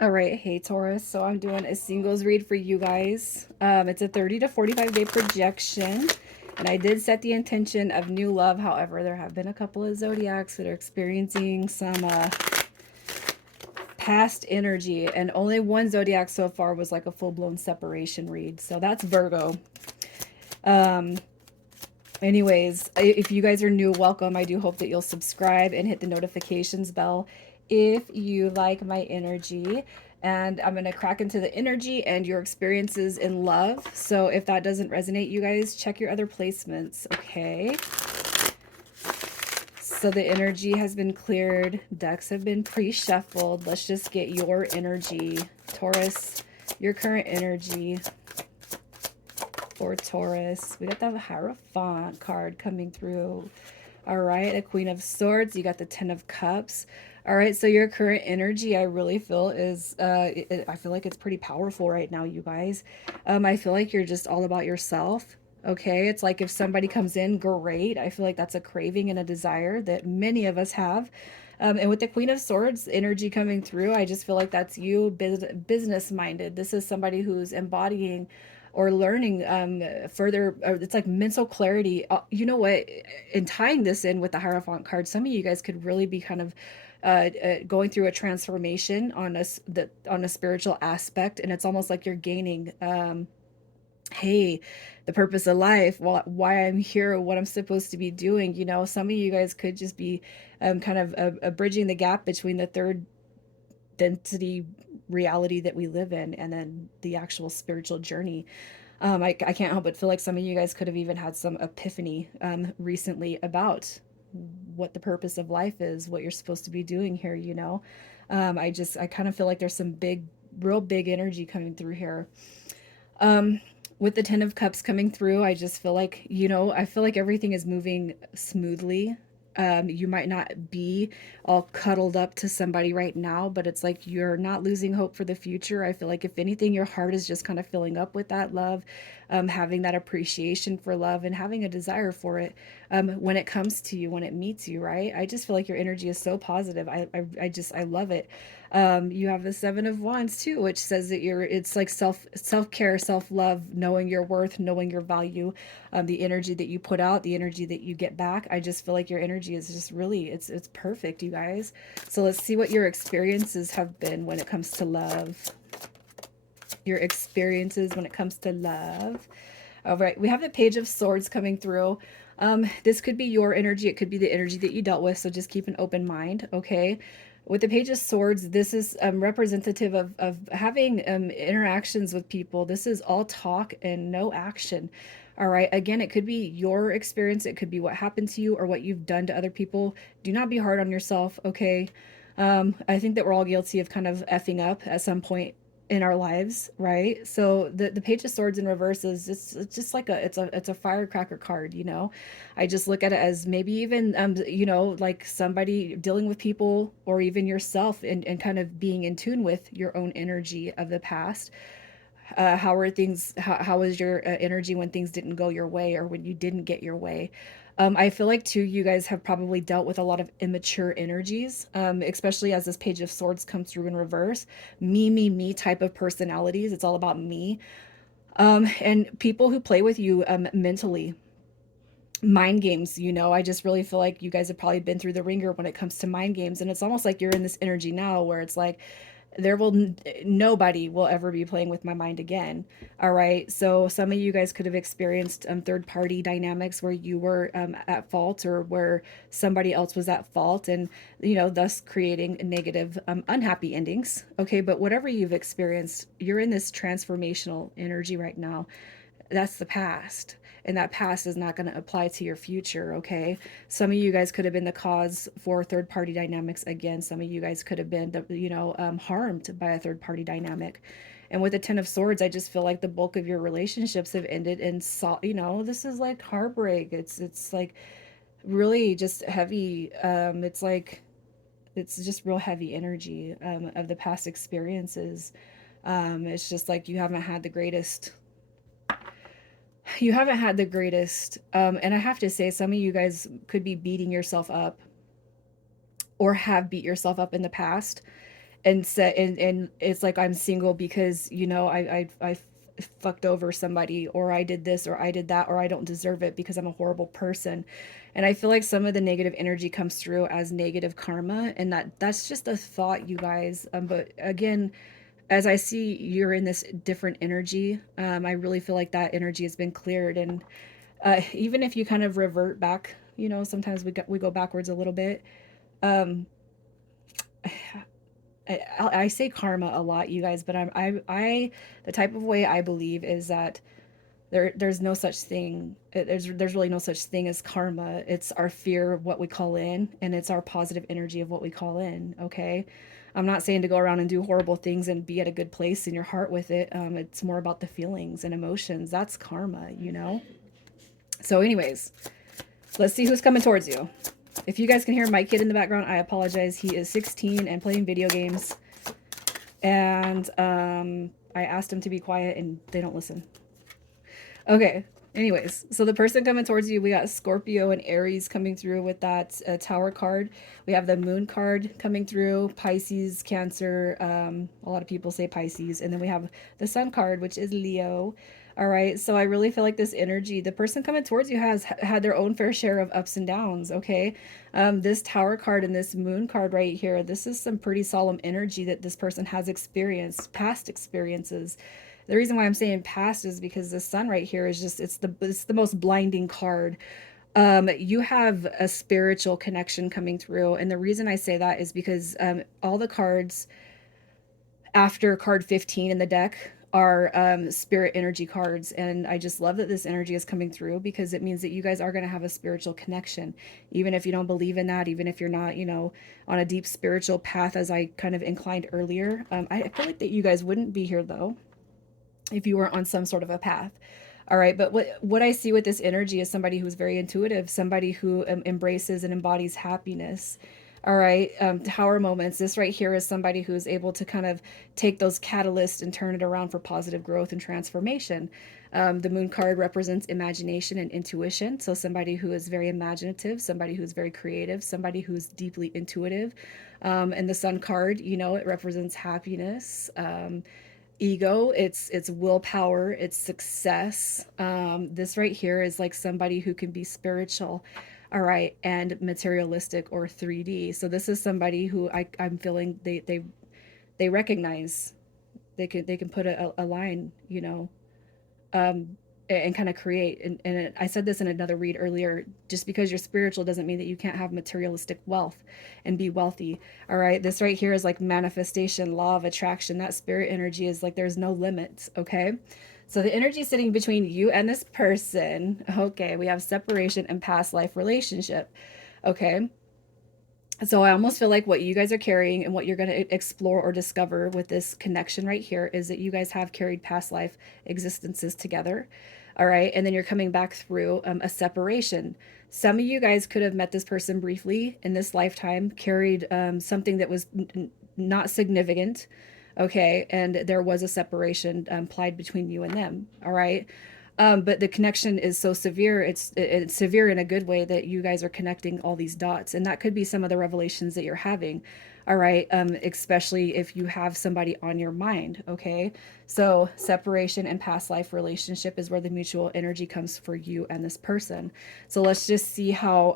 All right, hey Taurus. So I'm doing a singles read for you guys. It's a 30 to 45 day projection. And I did set the intention of new love. However, there have been a couple of zodiacs that are experiencing some past energy. And only one zodiac so far was like a full blown separation read. So that's Virgo. Um, Anyways, if you guys are new, welcome. I do hope that you'll subscribe and hit the notifications bell if you like my energy. And I'm going to crack into the energy and your experiences in love. So if that doesn't resonate, you guys check your other placements, okay? So the energy has been cleared. Decks have been pre-shuffled. Let's just get your energy. Taurus, your current energy for Taurus. We got the Hierophant card coming through. All right, a Queen of Swords. You got the Ten of Cups. All right, so your current energy, I really feel is, I feel like it's pretty powerful right now, you guys. I feel like you're just all about yourself. Okay, it's like if somebody comes in, great. I feel like that's a craving and a desire that many of us have. And with the Queen of Swords energy coming through, I just feel like that's you, business minded. This is somebody who's embodying or learning further. It's like mental clarity. You know what? In tying this in with the Hierophant card, some of you guys could really be kind of going through a transformation on on a spiritual aspect, and it's almost like you're gaining. Hey, the purpose of life, why I'm here, what I'm supposed to be doing. You know, some of you guys could just be kind of bridging the gap between the third density reality that we live in and then the actual spiritual journey. I can't help but feel like some of you guys could have even had some epiphany recently about what the purpose of life is, what you're supposed to be doing here, you know. I kind of feel like there's some real big energy coming through here. Um, with the Ten of Cups coming through, I just feel like, you know, I feel like everything is moving smoothly. You might not be all cuddled up to somebody right now, but it's like you're not losing hope for the future. I feel like, if anything, your heart is just kind of filling up with that love, having that appreciation for love and having a desire for it when it comes to you, when it meets you, right? I just feel like your energy is so positive. I love it. You have the Seven of Wands too, which says that it's like self care, self love, knowing your worth, knowing your value, the energy that you put out, the energy that you get back. I just feel like your energy is just really, it's perfect, you guys. So let's see what your experiences have been when it comes to love. Your experiences when it comes to love. All right, we have the Page of Swords coming through. This could be your energy. It could be the energy that you dealt with. So just keep an open mind, okay? With the Page of Swords, this is representative of having interactions with people. This is all talk and no action. All right. Again, it could be your experience. It could be what happened to you or what you've done to other people. Do not be hard on yourself, okay? I think that we're all guilty of kind of effing up at some point in our lives, right? So the Page of Swords in reverse is it's just like it's a firecracker card, you know. I just look at it as maybe even you know, like somebody dealing with people or even yourself, and kind of being in tune with your own energy of the past. How are things, how is your energy when things didn't go your way or when you didn't get your way? I feel like too, you guys have probably dealt with a lot of immature energies, especially as this Page of Swords comes through in reverse. Me type of personalities. It's all about me. And people who play with you mentally, mind games, you know. I just really feel like you guys have probably been through the ringer when it comes to mind games, and it's almost like you're in this energy now where it's like there will nobody will ever be playing with my mind again. All right, so some of you guys could have experienced third party dynamics where you were at fault, or where somebody else was at fault, and you know, thus creating negative unhappy endings. Okay, but whatever you've experienced, you're in this transformational energy right now. That's the past, and that past is not going to apply to your future. Okay, some of you guys could have been the cause for third party dynamics again. Some of you guys could have been harmed by a third party dynamic. And with the Ten of Swords, I just feel like the bulk of your relationships have ended, and you know, this is like heartbreak. It's like really just heavy. It's like it's just real heavy energy of the past experiences. It's just like you haven't had the greatest, and I have to say, some of you guys could be beating yourself up or have beat yourself up in the past, and say, and it's like I'm single because, you know, I fucked over somebody, or I did this, or I did that, or I don't deserve it because I'm a horrible person. And I feel like some of the negative energy comes through as negative karma, and that's just a thought, you guys. But again, as I see you're in this different energy, I really feel like that energy has been cleared. And even if you kind of revert back, you know, sometimes we go backwards a little bit. Um, I say karma a lot, you guys, but the type of way I believe is that there's no such thing. There's really no such thing as karma. It's our fear of what we call in, and it's our positive energy of what we call in. Okay, I'm not saying to go around and do horrible things and be at a good place in your heart with it. It's more about the feelings and emotions. That's karma, you know. So, anyways, let's see who's coming towards you. If you guys can hear my kid in the background, I apologize. He is 16 and playing video games. And I asked him to be quiet and they don't listen. Okay. Anyways, so the person coming towards you, we got Scorpio and Aries coming through with that Tower card. We have the Moon card coming through, Pisces, Cancer. A lot of people say Pisces. And then we have the Sun card, which is Leo. All right. So I really feel like this energy, the person coming towards you has had their own fair share of ups and downs. Okay. This Tower card and this Moon card right here, this is some pretty solemn energy that this person has experienced, past experiences. The reason why I'm saying past is because the sun right here is just it's the most blinding card. You have a spiritual connection coming through, and the reason I say that is because all the cards after card 15 in the deck are spirit energy cards, and I just love that this energy is coming through because it means that you guys are going to have a spiritual connection, even if you don't believe in that, even if you're not, you know, on a deep spiritual path, as I kind of inclined earlier. I feel like that you guys wouldn't be here though if you were on some sort of a path. All right, but what I see with this energy is somebody who's very intuitive, somebody who embraces and embodies happiness. All right, tower moments. This right here is somebody who is able to kind of take those catalysts and turn it around for positive growth and transformation. The moon card represents imagination and intuition. So somebody who is very imaginative, somebody who's very creative, somebody who's deeply intuitive. And the sun card, you know, it represents happiness. Ego, it's willpower, it's success. This right here is like somebody who can be spiritual, all right, and materialistic or 3D. So this is somebody who I'm feeling they recognize, they can put a line, you know, um, and kind of create. And I said this in another read earlier. Just because you're spiritual doesn't mean that you can't have materialistic wealth and be wealthy. All right, this right here is like manifestation, law of attraction. That spirit energy is like there's no limits. Okay. So the energy sitting between you and this person, okay, we have separation and past life relationship. Okay. So I almost feel like what you guys are carrying and what you're going to explore or discover with this connection right here is that you guys have carried past life existences together. All right. And then you're coming back through a separation. Some of you guys could have met this person briefly in this lifetime, carried something that was not significant. Okay. And there was a separation implied between you and them. All right. But the connection is so severe. It's severe in a good way that you guys are connecting all these dots, and that could be some of the revelations that you're having. All right, especially if you have somebody on your mind. Okay, so separation and past life relationship is where the mutual energy comes for you and this person. So let's just see how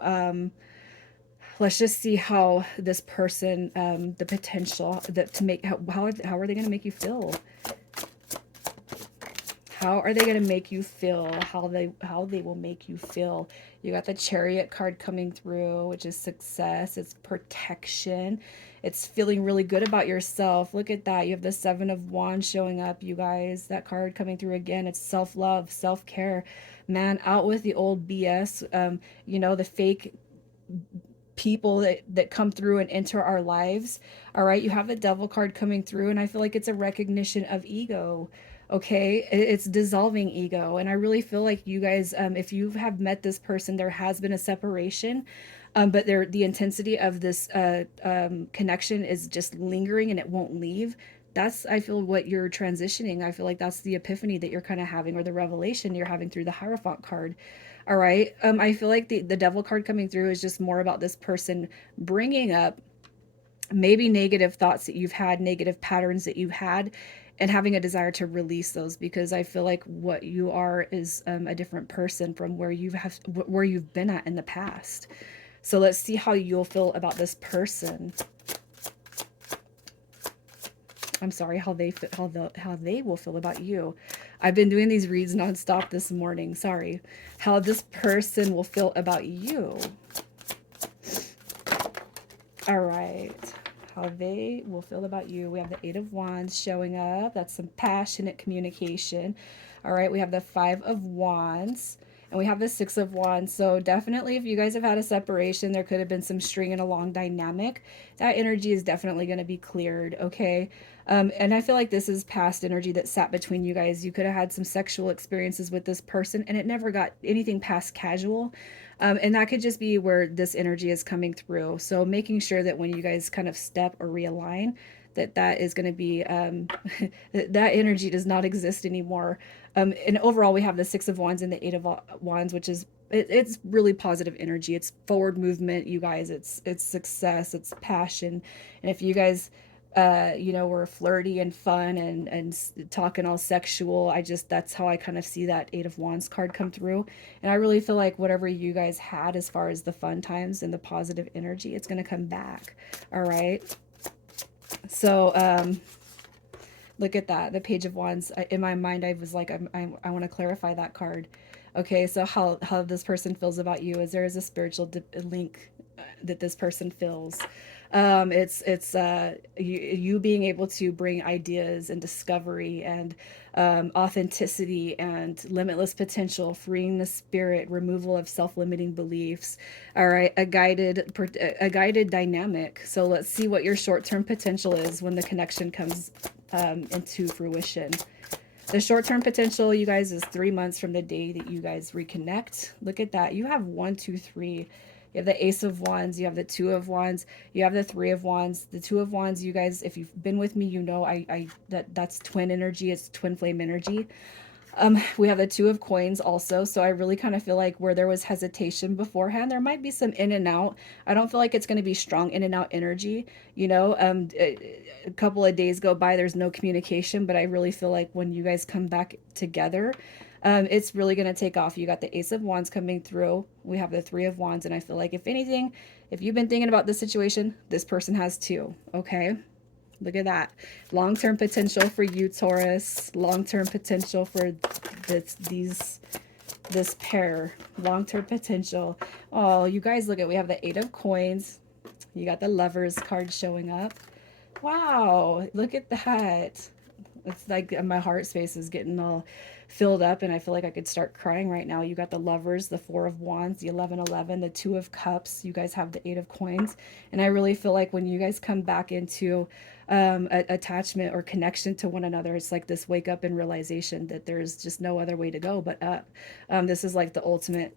this person, the potential that to make how are they going to make you feel? How are they going to make you feel? How they will make you feel? You got the Chariot card coming through, which is success. It's protection. It's feeling really good about yourself. Look at that. You have the Seven of Wands showing up, you guys. That card coming through again. It's self-love, self-care. Man, out with the old BS. You know, the fake people that come through and enter our lives. All right, you have the Devil card coming through, and I feel like it's a recognition of ego. Okay, it's dissolving ego, and I really feel like you guys, if you have met this person, there has been a separation, but the intensity of this connection is just lingering and it won't leave. That's, I feel, what you're transitioning. I feel like that's the epiphany that you're kind of having, or the revelation you're having through the Hierophant card. All right. I feel like the Devil card coming through is just more about this person bringing up maybe negative thoughts that you've had, negative patterns that you've had, and having a desire to release those, because I feel like what you are is a different person from where where you've been at in the past. So let's see how you'll feel about this person. I'm sorry, how they will feel about you. I've been doing these reads nonstop this morning. Sorry. How this person will feel about you. All right. How they will feel about you. We have the Eight of Wands showing up. That's some passionate communication. All right. We have the Five of Wands. And we have the Six of Wands. So definitely, if you guys have had a separation, there could have been some string and along dynamic. That energy is definitely going to be cleared, okay? And I feel like this is past energy that sat between you guys. You could have had some sexual experiences with this person, and it never got anything past casual. And that could just be where this energy is coming through. So making sure that when you guys kind of step or realign, that is going to be that energy does not exist anymore. And overall, we have the Six of Wands and the Eight of Wands, which is it's really positive energy. It's forward movement, you guys. It's success. It's passion. And if you guys you know, we're flirty and fun and talking all sexual. That's how I kind of see that Eight of Wands card come through. And I really feel like whatever you guys had as far as the fun times and the positive energy, it's going to come back. All right. So, look at that. The Page of Wands. In my mind, I was like, I want to clarify that card. Okay. So how this person feels about you is there is a spiritual link that this person feels. It's you being able to bring ideas and discovery and authenticity and limitless potential, freeing the spirit, removal of self-limiting beliefs. All right, a guided dynamic. So let's see what your short-term potential is when the connection comes into fruition. The short-term potential, you guys, is 3 months from the day that you guys reconnect. Look at that. You have 1, 2, 3. You have the Ace of Wands. You have the Two of Wands. You have the Three of Wands. The Two of Wands, you guys, if you've been with me, you know that's twin energy. It's twin flame energy. We have the Two of Coins also. So I really kind of feel like where there was hesitation beforehand, there might be some in and out. I don't feel like it's going to be strong in and out energy. You know, a couple of days go by, there's no communication, but I really feel like when you guys come back together, it's really going to take off. You got the Ace of Wands coming through. We have the Three of Wands. And I feel like if anything, if you've been thinking about this situation, this person has too. Okay. Look at that. Long-term potential for you, Taurus. Long-term potential for this pair. Long-term potential. Oh, you guys, look at, we have the Eight of Coins. You got the Lovers card showing up. Wow, look at that. It's like my heart space is getting all filled up, and I feel like I could start crying right now. You got the Lovers, the Four of Wands, the 1111, the Two of Cups. You guys have the Eight of Coins. And I really feel like when you guys come back into attachment or connection to one another, it's like this wake up and realization that there's just no other way to go but up. This is like the ultimate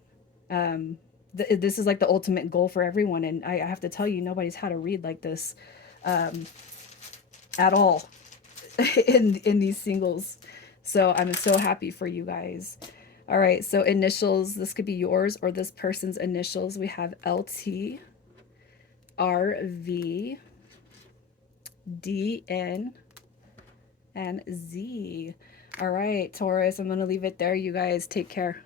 this is like the ultimate goal for everyone. And I have to tell you, nobody's had a read like this at all in these singles. So I'm so happy for you guys. All right, so initials, this could be yours or this person's initials. We have LT, RV, DN, and Z. All right, Taurus, I'm going to leave it there. You guys take care.